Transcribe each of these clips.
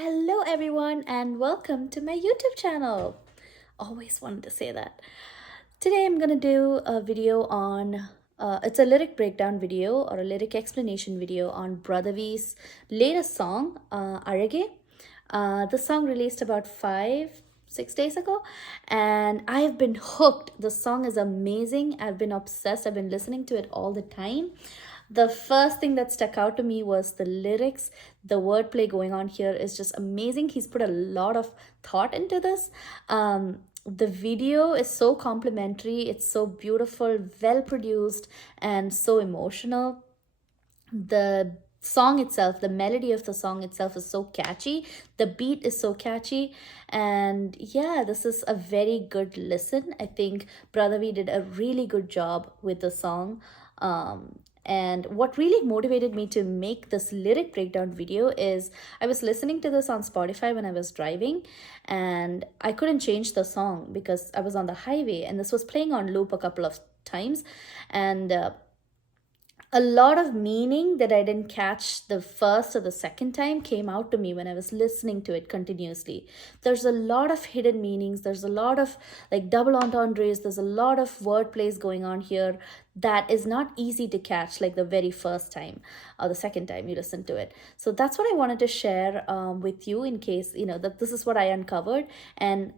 Hello, everyone, and welcome to my YouTube channel. Always wanted to say that. Today, I'm gonna do a video on it's a lyric breakdown video or a lyric explanation video on Brodha's latest song, Arage. The song released about 6 days ago, and I've been hooked. The song is amazing. I've been obsessed. I've been listening to it all the time. The first thing that stuck out to me was the lyrics. The wordplay going on here is just amazing. He's put a lot of thought into this. The video is so complimentary, it's so beautiful, well produced, and so emotional. The song itself, the melody of the song itself is so catchy, the beat is so catchy, and yeah, this is a very good listen. I think Brodha did a really good job with the song. And what really motivated me to make this lyric breakdown video is I was listening to this on Spotify when I was driving, and I couldn't change the song because I was on the highway and this was playing on loop a couple of times. And a lot of meaning that I didn't catch the first or the second time came out to me when I was listening to it continuously. There's a lot of hidden meanings. There's a lot of like double entendres. There's a lot of word plays going on here that is not easy to catch like the very first time or the second time you listen to it. So that's what I wanted to share with you in case, that this is what I uncovered. And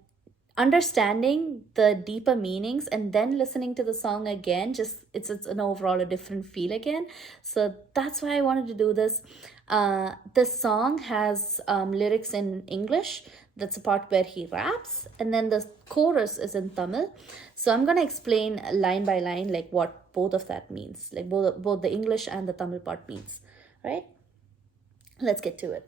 understanding the deeper meanings and then listening to the song again, just it's an overall a different feel again. So that's why I wanted to do this. This song has lyrics in English. That's a part where he raps, and then the chorus is in Tamil. So I'm going to explain line by line like what both of that means, like both the English and the Tamil part means, right? Let's get to it.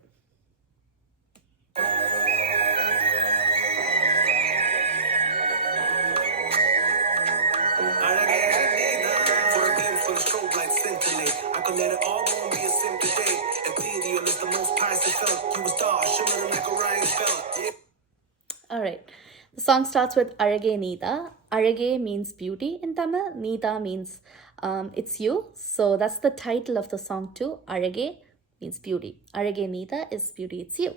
I could let it all go and be a simple day. Ethereal is the most priceless felt. You a star, shimmering like Orion's belt. All right. The song starts with Arage Nida. Arage means beauty in Tamil. Nida means it's you. So that's the title of the song too. Arage means beauty. Arage Nida is beauty, it's you.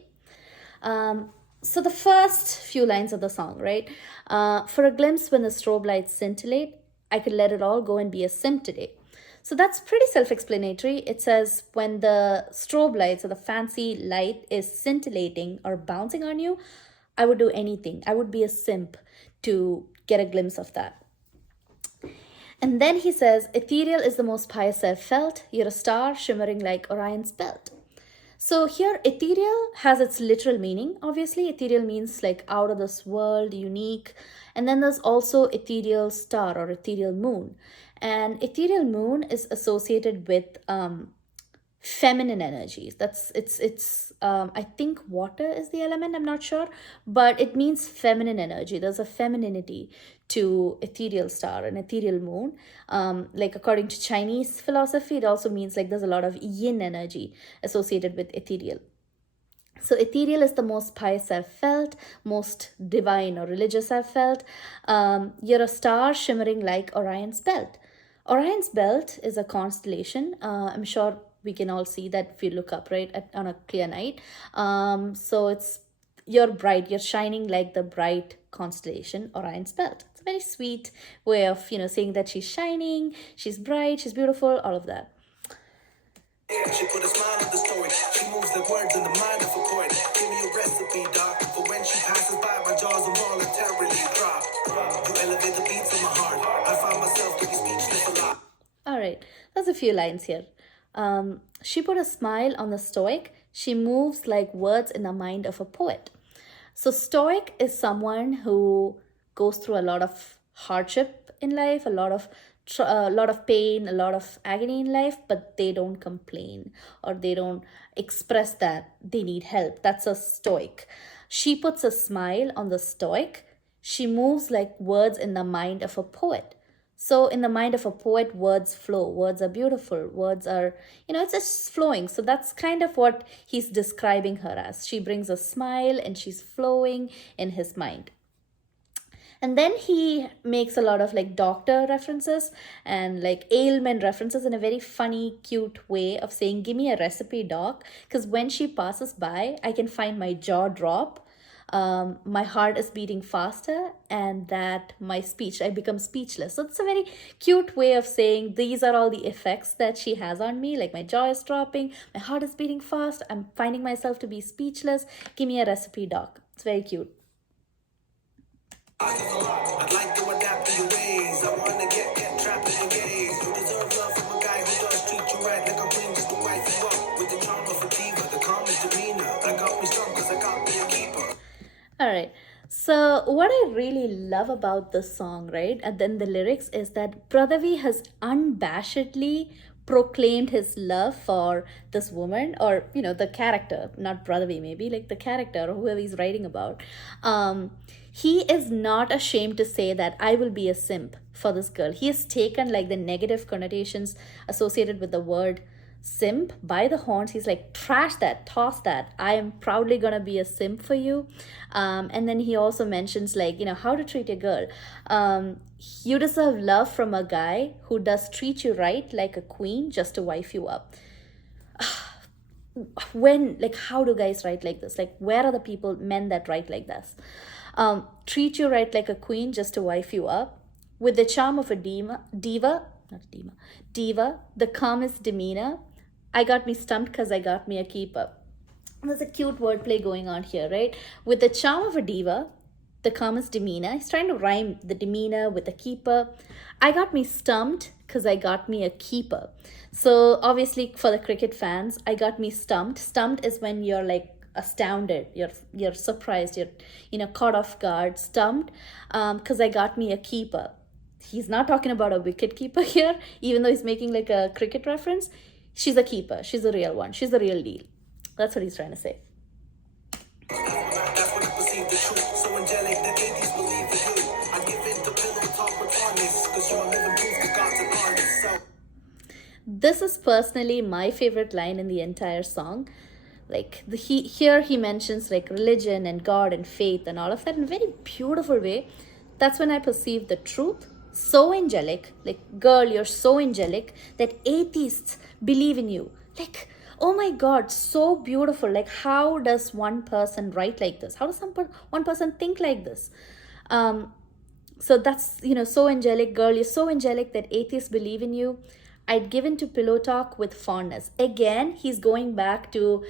So the first few lines of the song, right? For a glimpse when the strobe lights scintillate, I could let it all go and be a sim today. So that's pretty self-explanatory. It says when the strobe lights or the fancy light is scintillating or bouncing on you, I would do anything. I would be a simp to get a glimpse of that. And then he says, ethereal is the most pious I've felt. You're a star shimmering like Orion's belt. So here, ethereal has its literal meaning. Obviously, ethereal means like out of this world, unique. And then there's also ethereal star or ethereal moon. And ethereal moon is associated with feminine energies. It's I think water is the element, I'm not sure, but it means feminine energy. There's a femininity to ethereal star and ethereal moon. Like according to Chinese philosophy, it also means like there's a lot of yin energy associated with ethereal. So ethereal is the most pious I've felt, most divine or religious I've felt. You're a star shimmering like Orion's belt. Orion's belt is a constellation. I'm sure we can all see that if you look up, right, on a clear night. So you're bright, you're shining like the bright constellation Orion's belt. It's a very sweet way of, saying that she's shining, she's bright, she's beautiful, all of that. She put a smile on the story. She moves the words in the mind of a poet. Give me a recipe, doc. For when she passes by, my jaws involuntarily drop. You elevate the beats of my heart. I find myself to be speechless a lot. All right, there's a few lines here. She put a smile on the stoic. She moves like words in the mind of a poet. So stoic is someone who goes through a lot of hardship in life, a lot of pain, a lot of agony in life, but they don't complain or they don't express that they need help. That's a stoic. She puts a smile on the stoic. She moves like words in the mind of a poet. So in the mind of a poet, words flow. Words are beautiful. Words are, it's just flowing. So that's kind of what he's describing her as. She brings a smile and she's flowing in his mind. And then he makes a lot of like doctor references and like ailment references in a very funny, cute way of saying, "Give me a recipe, doc." Because when she passes by, I can find my jaw drop, my heart is beating faster, and that my speech, I become speechless. So it's a very cute way of saying these are all the effects that she has on me. Like my jaw is dropping, my heart is beating fast, I'm finding myself to be speechless. Give me a recipe, doc. It's very cute. I'd like to adapt to your ways. I wanna get trapped in your gaze. You deserve love from a guy who does treat you right like a queen just to wife you up. With the charm of a diva, the calmest demeanor. I got me strong cause I got me a keeper. All right. So, what I really love about this song, right, and then the lyrics is that Pradhavi has unabashedly proclaimed his love for this woman, or the character, not Pradhavi, maybe like the character or whoever he's writing about. He is not ashamed to say that I will be a simp for this girl. He has taken like the negative connotations associated with the word simp by the horns. He's like, trash that, toss that, I am proudly gonna be a simp for you. And then he also mentions like, how to treat a girl. You deserve love from a guy who does treat you right like a queen just to wife you up. When, like, how do guys write like this? Like, where are the men that write like this? Treat you right like a queen just to wife you up, with the charm of a diva, the calmest demeanor. I got me stumped because I got me a keeper. There's a cute wordplay going on here, right? With the charm of a diva, the calmest demeanor. He's trying to rhyme the demeanor with the keeper. I got me stumped because I got me a keeper. So obviously for the cricket fans, I got me stumped. Stumped is when you're like astounded, you're surprised, you're caught off guard. Stumped because I got me a keeper. He's not talking about a wicket keeper here, even though he's making like a cricket reference. She's a keeper. She's a real one. She's the real deal. That's what he's trying to say. That's when I perceive the truth. So angelic that ladies believe in you. I give in to pillow talk with honest, cause you're living proof that God's an artist. So this is personally my favorite line in the entire song. Like here he mentions like religion and God and faith and all of that in a very beautiful way. That's when I perceive the truth. So angelic, like, girl, you're so angelic that atheists believe in you. Like, oh my God, so beautiful. Like, how does one person write like this? How does one person think like this? So that's, so angelic, girl, you're so angelic that atheists believe in you. I'd given to pillow talk with fondness. Again, he's going back to,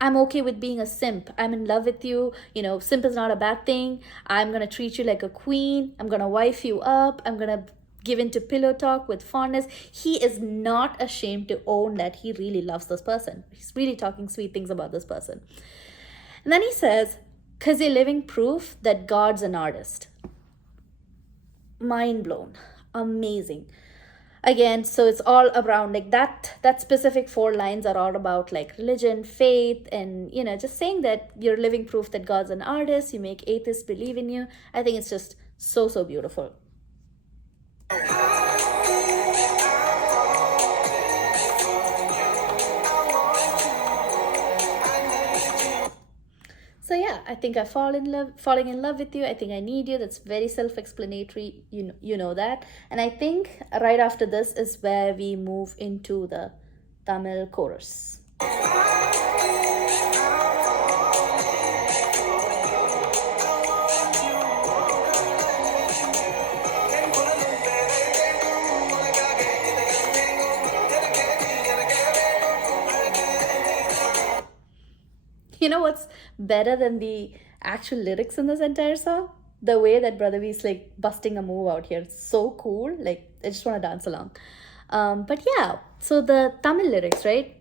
I'm okay with being a simp. I'm in love with you. Simp is not a bad thing. I'm going to treat you like a queen. I'm going to wife you up. I'm going to give in to pillow talk with fondness. He is not ashamed to own that he really loves this person. He's really talking sweet things about this person. And then he says, because you're living proof that God's an artist. Mind blown. Amazing. Again, so it's all around like that specific 4 lines are all about like religion, faith, and just saying that you're living proof that God's an artist. You make atheists believe in you. I think it's just so beautiful. So yeah, I think I falling in love with you. I think I need you. That's very self-explanatory. You know that. And I think right after this is where we move into the Tamil chorus. You know what's better than the actual lyrics in this entire song? The way that Brother is like busting a move out here. It's so cool. Like, I just want to dance along. But yeah, so the Tamil lyrics, right?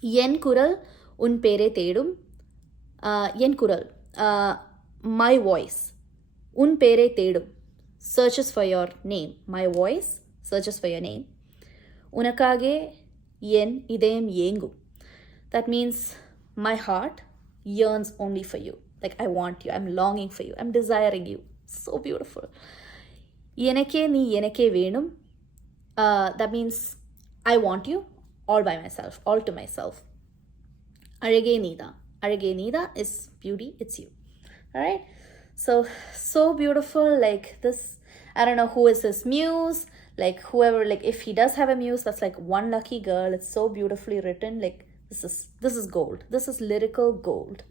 Yen kural un pere tedum. Yen kural, my voice. Un pere tedum, searches for your name. My voice searches for your name. Unakage yen idem yengu. That means my heart yearns only for you. Like, I want you. I'm longing for you. I'm desiring you. So beautiful. Yenake ni yenake venum. That means I want you all by myself, all to myself. Arage nida. Arage nida is beauty. It's you. All right. So beautiful. Like this, I don't know who is his muse, like whoever, like if he does have a muse, that's like one lucky girl. It's so beautifully written. Like this is gold. This is lyrical gold.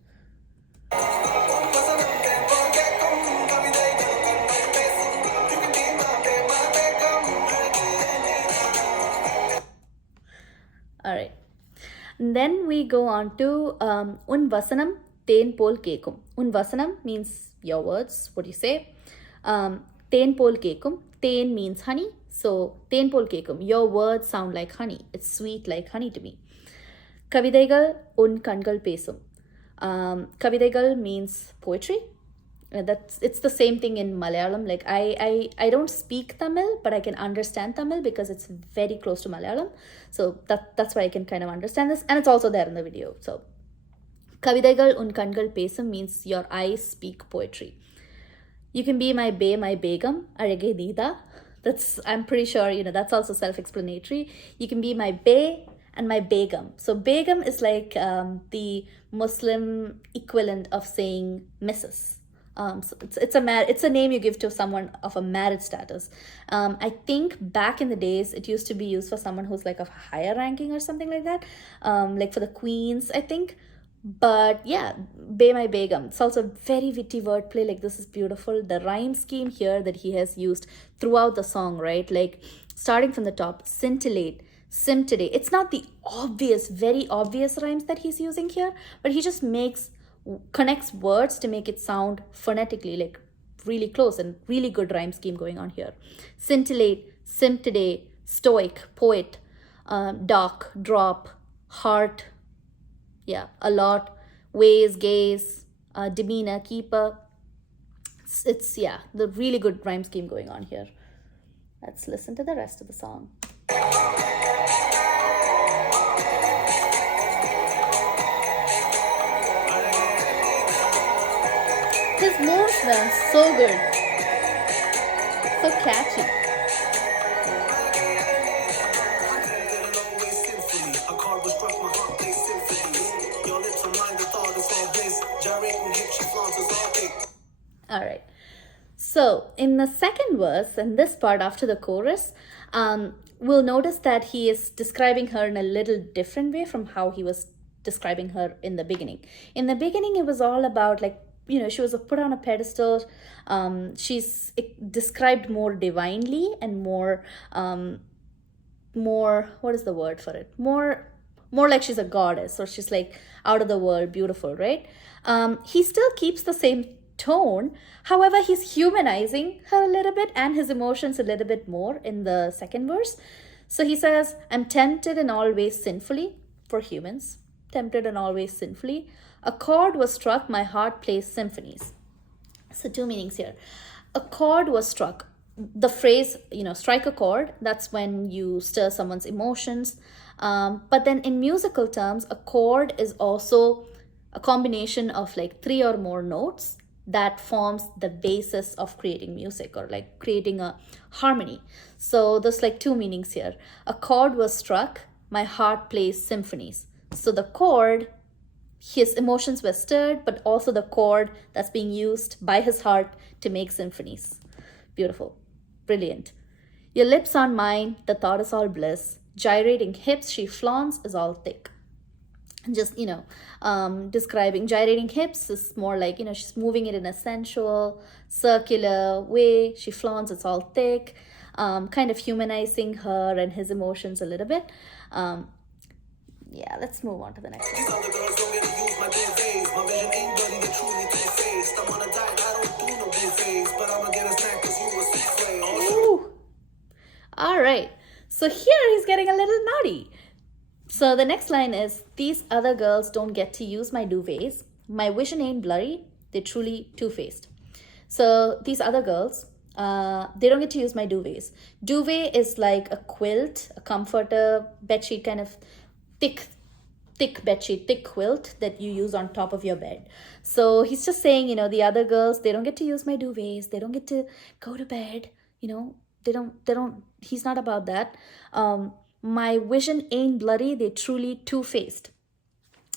All right. And then we go on to Un Vasanam Ten Pol Kekum. Un Vasanam means your words, what you say. Ten Pol Kekum. Ten means honey. So Ten Pol Kekum, your words sound like honey. It's sweet like honey to me. Kavidaigal Un Kangal Pesum. Kavidaigal means poetry. It's the same thing in Malayalam. Like I don't speak Tamil, but I can understand Tamil because it's very close to Malayalam. So that's why I can kind of understand this, and it's also there in the video. So Kavidaigal un kangal pesum means your eyes speak poetry. You can be my begum, arege dida. I'm pretty sure that's also self-explanatory. You can be my bay and my begum. So begum is like the Muslim equivalent of saying Mrs. So it's a name you give to someone of a marriage status. I think back in the days it used to be used for someone who's like of higher ranking or something like that, like for the queens, I think. But yeah, Be My Begum. It's also very witty wordplay. Like this is beautiful. The rhyme scheme here that he has used throughout the song, right? Like starting from the top, scintillate, sim today. It's not the very obvious rhymes that he's using here, but he just connects words to make it sound phonetically like really close, and really good rhyme scheme going on here. Scintillate, sim today, stoic, poet, dark, drop, heart, yeah, a lot, ways, gaze, demeanor, keeper. It's the really good rhyme scheme going on here. Let's listen to the rest of the song. His moves, man, so good. So catchy. All right. So in the second verse, and this part after the chorus, we'll notice that he is describing her in a little different way from how he was describing her in the beginning. In the beginning, it was all about like, she was put on a pedestal. She's described more divinely and more, what is the word for it? More like she's a goddess, or she's like out of the world, beautiful, right? He still keeps the same tone. However, he's humanizing her a little bit and his emotions a little bit more in the second verse. So he says, I'm tempted in all ways sinfully, for humans, tempted in all ways sinfully. A chord was struck, my heart plays symphonies. So two meanings here. A chord was struck. The phrase, strike a chord, that's when you stir someone's emotions. But then in musical terms, a chord is also a combination of like 3 or more notes that forms the basis of creating music, or like creating a harmony. So there's like two meanings here. A chord was struck, my heart plays symphonies. So the chord, his emotions were stirred, but also the chord that's being used by his heart to make symphonies. Beautiful. Brilliant. Your lips on mine, the thought is all bliss. Gyrating hips she flaunts is all thick. Just, describing gyrating hips is more like, she's moving it in a sensual, circular way. She flaunts, it's all thick, kind of humanizing her and his emotions a little bit. Yeah, let's move on to the next one. Ooh. All right. So here he's getting a little naughty. So the next line is, these other girls don't get to use my duvets. My vision ain't blurry. They're truly two-faced. So these other girls, they don't get to use my duvets. Duvet is like a quilt, a comforter, bedsheet, kind of thick bedsheet, thick quilt that you use on top of your bed. So he's just saying, the other girls, they don't get to use my duvets. They don't get to go to bed. They don't, he's not about that. My vision ain't bloody. They're truly two-faced.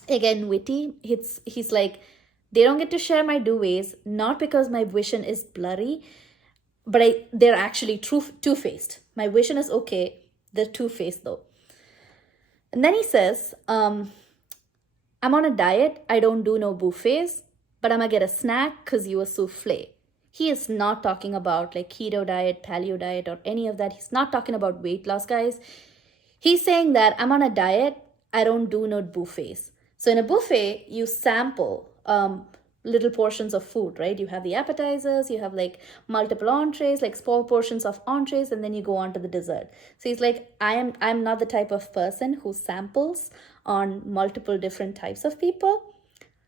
Again, witty. He's like They don't get to share my duets, not because my vision is blurry, but they're actually two-faced. My vision is okay, they're two-faced though. And then he says, I'm on a diet, I don't do no buffets, but I'm gonna get a snack because you a souffle. He is not talking about like keto diet, paleo diet, or any of that. He's not talking about weight loss, guys. He's saying that I'm on a diet, I don't do no buffets. So in a buffet, you sample little portions of food, right? You have the appetizers, you have like multiple entrees, like small portions of entrees, and then you go on to the dessert. So he's like, I'm not the type of person who samples on multiple different types of people.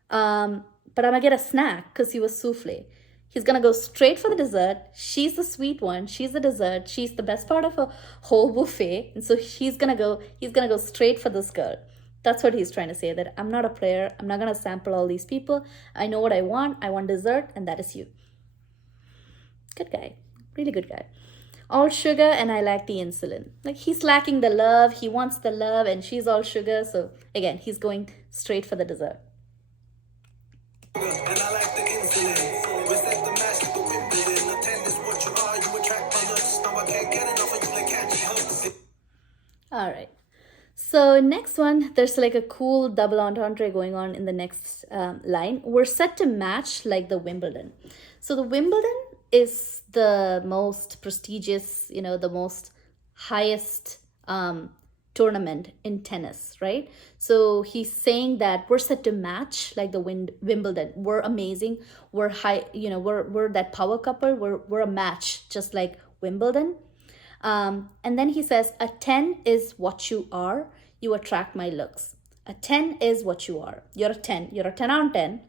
But I'm gonna get a snack because he was souffle. He's gonna go straight for the dessert. She's the sweet one. She's the dessert. She's the best part of a whole buffet. And so he's gonna go straight for this girl. That's what he's trying to say, that I'm not a player. I'm not gonna sample all these people. I know what I want. I want dessert, and that is you. Good guy. Really good guy. All sugar, and I like the insulin. Like, he's lacking the love. He wants the love, and she's all sugar. So again, he's going straight for the dessert. And I like the insulin. Respect the match with the Wimbledon. Attend is what you are, you attract my looks. Now I can't get enough of you like catchy hooks. All right. So next one, there's like a cool double entendre going on in the next line. We're set to match like the Wimbledon. So the Wimbledon is the most prestigious, the most highest tournament in tennis, right? So he's saying that we're set to match like the Wimbledon. We're amazing. We're high, we're that power couple. We're a match, just like Wimbledon. And then he says, a 10 is what you are. You attract my looks. A 10 is what you are. You're a 10. You're a 10 on 10.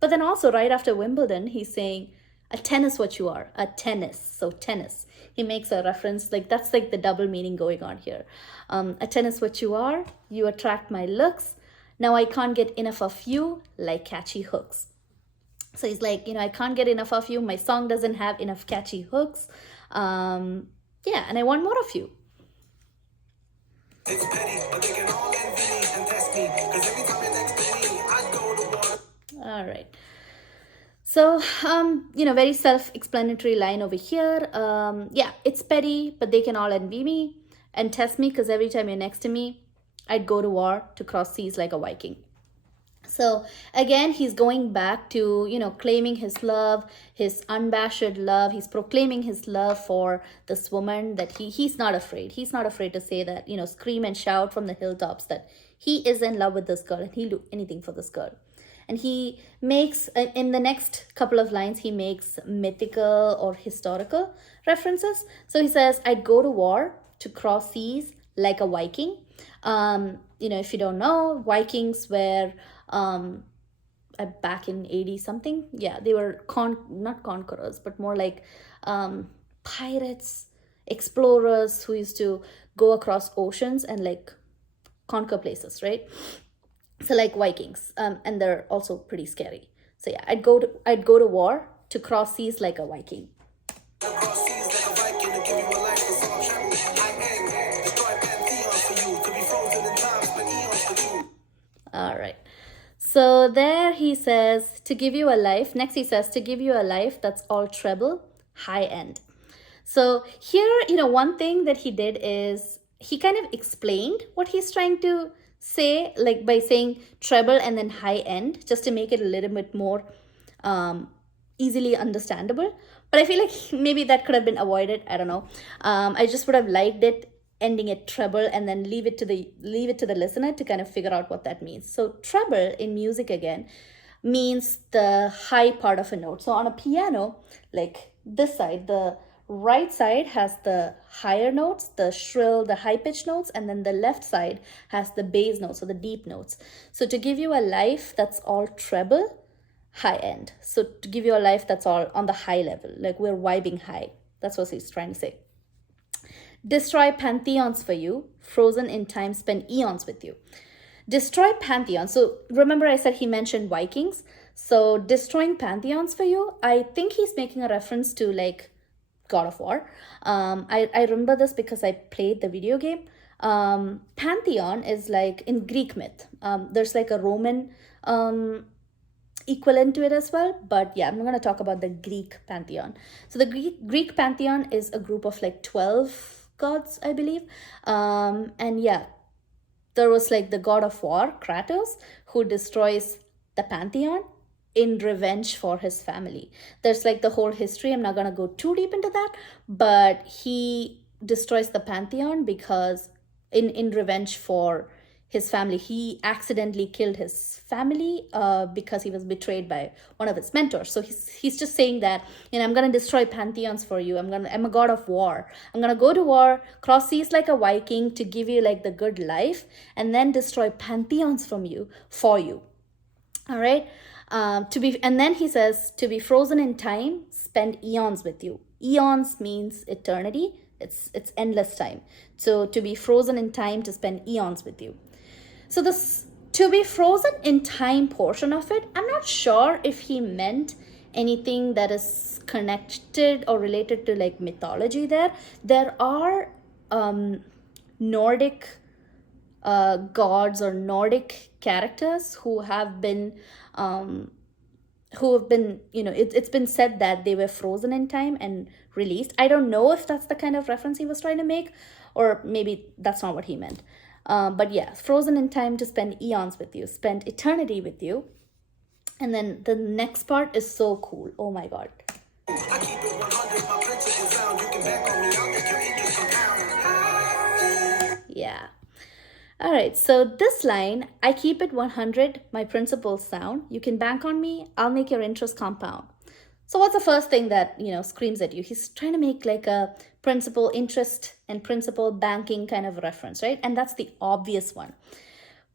But then also right after Wimbledon, he's saying, a 10 is what you are. A tennis. So tennis. He makes a reference, like that's like the double meaning going on here. A 10 is what you are. You attract my looks. Now I can't get enough of you, like catchy hooks. So he's like, I can't get enough of you. My song doesn't have enough catchy hooks. Yeah, and I want more of you. It's petty, but they can all envy me and test me. Because every time you're next to me, I go to war. All right. So, very self-explanatory line over here. Yeah, it's petty, but they can all envy me and test me because every time you're next to me, I'd go to war to cross seas like a Viking. So again, he's going back to, claiming his love, his unabashed love. He's proclaiming his love for this woman, that he's not afraid. He's not afraid to say that, scream and shout from the hilltops that he is in love with this girl and he'll do anything for this girl. And he makes, in the next couple of lines, he makes mythical or historical references. So he says, I'd go to war to cross seas like a Viking. If you don't know, Vikings were back in 80 something. Yeah, they were not conquerors, but more like pirates, explorers who used to go across oceans and like conquer places, right? So like Vikings, and they're also pretty scary. So yeah, I'd go to war to cross seas like a Viking. Cross seas like a Viking to give you a life that's all travel. I aim, destroy pantheons for you, to be frozen in time, but eons for you. All right. So there he says, to give you a life. Next he says, to give you a life that's all treble, high end. So here, one thing that he did is he kind of explained what he's trying to say, like by saying treble and then high end, just to make it a little bit more easily understandable. But I feel like maybe that could have been avoided. I don't know. I just would have liked it ending at treble and then leave it to the listener to kind of figure out what that means. So treble in music again means the high part of a note. So on a piano, like this side, the right side has the higher notes, the shrill, the high pitched notes, and then the left side has the bass notes, so the deep notes. So to give you a life that's all treble, high end. So to give you a life that's all on the high level, like we're vibing high. That's what he's trying to say. Destroy pantheons for you, frozen in time, spend eons with you. Destroy pantheons. So remember I said he mentioned Vikings. So destroying pantheons for you, I think he's making a reference to like God of War. I remember this because I played the video game. Pantheon is like in Greek myth. There's like a Roman equivalent to it as well. But yeah, I'm going to talk about the Greek pantheon. So the Greek pantheon is a group of like 12 gods, I believe. And yeah, there was like the god of war, Kratos, who destroys the pantheon in revenge for his family. There's like the whole history. I'm not going to go too deep into that, but he destroys the pantheon because in revenge for his family. He accidentally killed his family because he was betrayed by one of his mentors. So he's just saying that, I'm going to destroy pantheons for you. I'm a god of war. I'm going to go to war, cross seas like a Viking to give you like the good life, and then destroy pantheons for you. All right. And then he says, to be frozen in time, spend eons with you. Eons means eternity. It's endless time. So to be frozen in time, to spend eons with you. So this to be frozen in time portion of it, I'm not sure if he meant anything that is connected or related to like mythology there. There are Nordic gods or Nordic characters who have been it's been said that they were frozen in time and released. I don't know if that's the kind of reference he was trying to make, or maybe that's not what he meant. But yeah, frozen in time to spend eons with you, spend eternity with you. And then the next part is so cool. Oh my God. I keep it 100, my principles sound. You can back on me, I'll make your interest compound. Yeah. All right, so this line, I keep it 100, my principles sound. You can bank on me, I'll make your interest compound. So what's the first thing that, screams at you? He's trying to make like a principal interest and principal banking kind of reference, right? And that's the obvious one.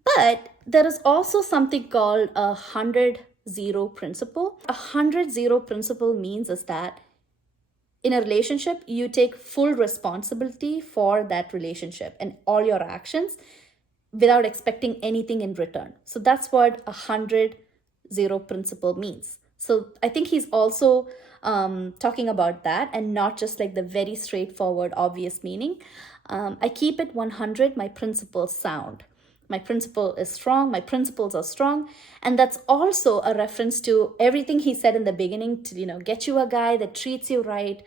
But there is also something called a 100-0 principle. A 100-0 principle means is that in a relationship, you take full responsibility for that relationship and all your actions without expecting anything in return. So that's what a 100-0 principle means. So I think he's also talking about that and not just like the very straightforward, obvious meaning. I keep it 100, my principles sound. My principle is strong, my principles are strong. And that's also a reference to everything he said in the beginning to, get you a guy that treats you right,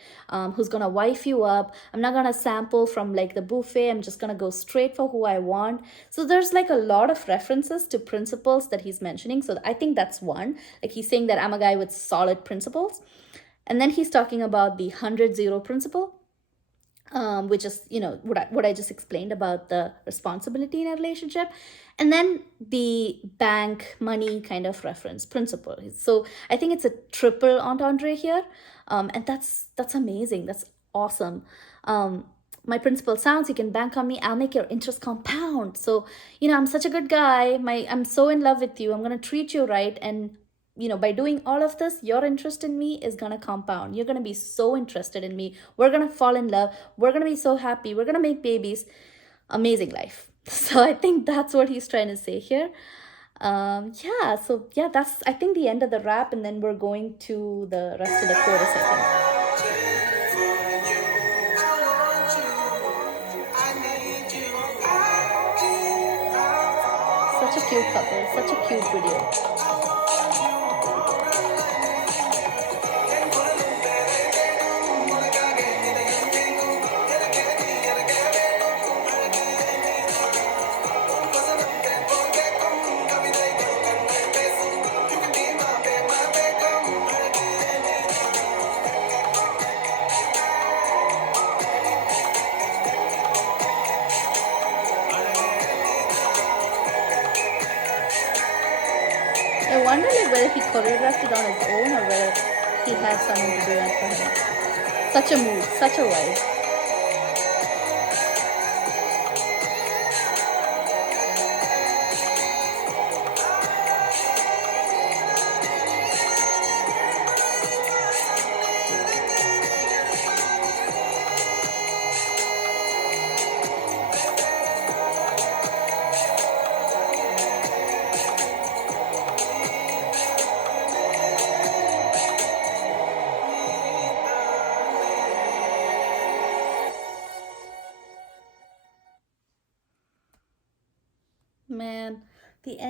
who's going to wife you up. I'm not going to sample from like the buffet. I'm just going to go straight for who I want. So there's like a lot of references to principles that he's mentioning. So I think that's one. Like he's saying that I'm a guy with solid principles. And then he's talking about the 100-0 principle. Which is, what I just explained about the responsibility in a relationship. And then the bank money kind of reference principle. So I think it's a triple entendre here. And that's amazing. That's awesome. My principle sounds, you can bank on me, I'll make your interest compound. So, I'm such a good guy. I'm so in love with you. I'm going to treat you right. And by doing all of this, your interest in me is going to compound. You're going to be so interested in me. We're going to fall in love. We're going to be so happy. We're going to make babies. Amazing life. So I think that's what he's trying to say here. That's, I think, the end of the rap. And then we're going to the rest of the chorus, I think. Such a cute couple. Such a cute video. I wonder whether he choreographed it on his own or whether he had someone to do it for him. Such a move, such a vibe.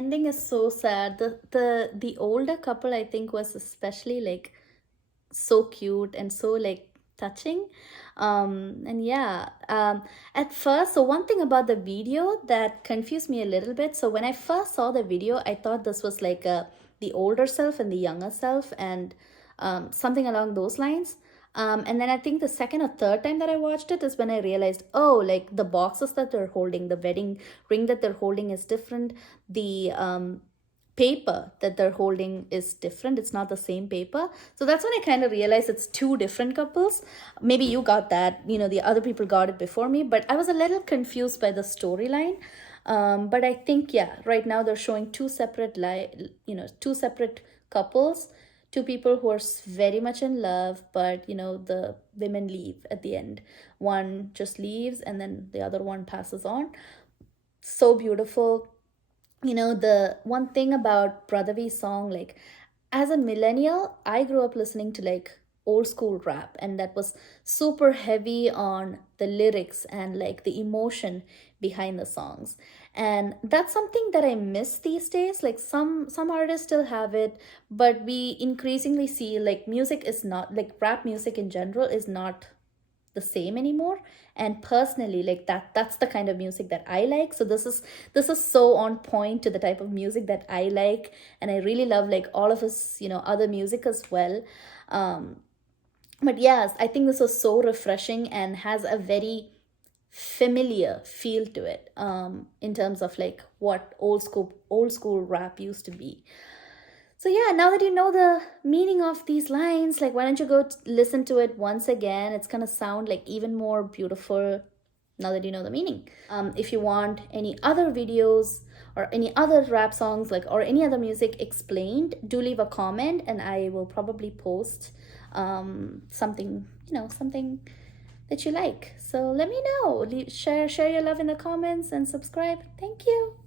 ending is so sad. The older couple, I think, was especially like so cute and so like touching. And yeah, at first, so one thing about the video that confused me a little bit. So when I first saw the video, I thought this was like the older self and the younger self, and something along those lines. And then I think the second or third time that I watched it is when I realized, oh, like the boxes that they're holding, the wedding ring that they're holding is different. The paper that they're holding is different. It's not the same paper. So that's when I kind of realized it's two different couples. Maybe you got that, the other people got it before me, but I was a little confused by the storyline. But I think, yeah, right now they're showing two separate two separate couples, two people who are very much in love, but the women leave at the end. One just leaves and then the other one passes on. So beautiful. The one thing about Brothervy's song, like, as a millennial, I grew up listening to like old school rap, and that was super heavy on the lyrics and like the emotion behind the songs. And that's something that I miss these days. Like some artists still have it, but we increasingly see like music is not, like rap music in general is not the same anymore. And personally, like that's the kind of music that I like. So this is so on point to the type of music that I like, and I really love like all of his other music as well. But yes, I think this was so refreshing and has a very familiar feel to it, in terms of like what old school rap used to be. So yeah, now that you know the meaning of these lines, like why don't you go listen to it once again? It's gonna sound like even more beautiful now that you know the meaning. If you want any other videos or any other rap songs, like, or any other music explained, do leave a comment and I will probably post something, something that you like. So let me know. Share your love in the comments and subscribe. Thank you.